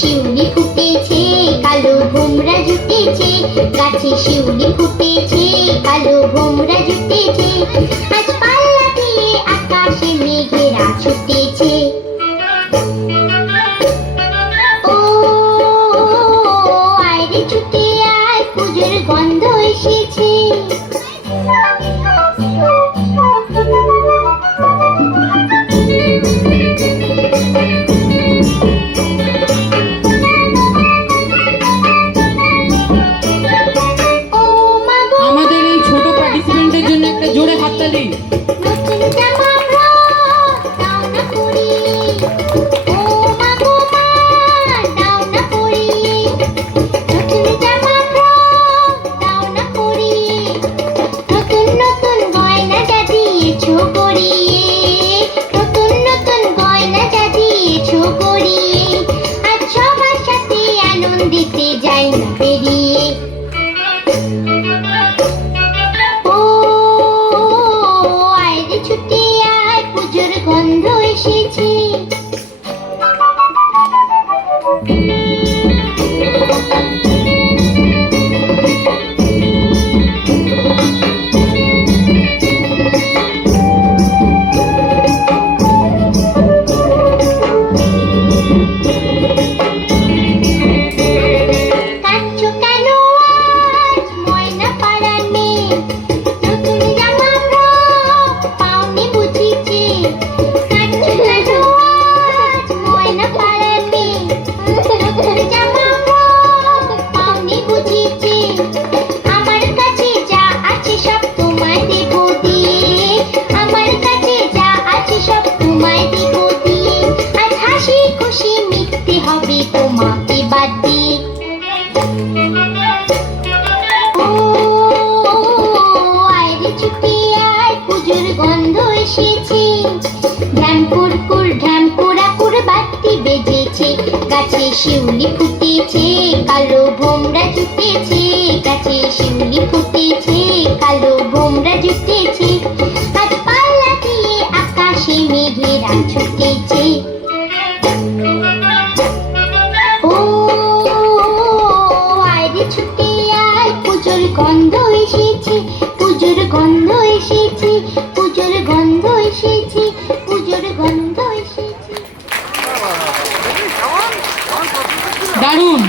শিউলি ফুটেছে, কালো ভোমরা জুটেছে, গাছে শিউলি ফুটেছে, কালো ভোমরা জুটেছে, আজ পাল্লা দিয়ে আকাশে মেঘেরা ছুটেছে। ও আয়রে ছুটে আয়, পুজোর গন্ধ এসেছে। জোরে হাততালি। আনন্দিতে যাই না পেরিয়ে। ছুটে আয়, পুজোর গন্ধ এসেছে। তোমাকে বাদ দিয়ে ও আয়রে ছুটে আয়, পুজোর গন্ধ এসেছে। ঢ্যাম কুরকুর ঢ্যাম কুড়াকুর বাতি বেজেছে, গাছে শিউলি ফুটেছে, কালো ভোমরা জুটেছে, গাছে শিউলি ফুটেছে, কালো ভোমরা জুটেছে, আজ পাল্লা দিয়ে আকাশে মেঘেরা ছুটেছে। ছুটে আয়, পুজোর গন্ধ এসেছে, পুজোর গন্ধ এসেছে, পুজোর গন্ধ এসেছে, পুজোর গন্ধ এসেছে। দারুণ।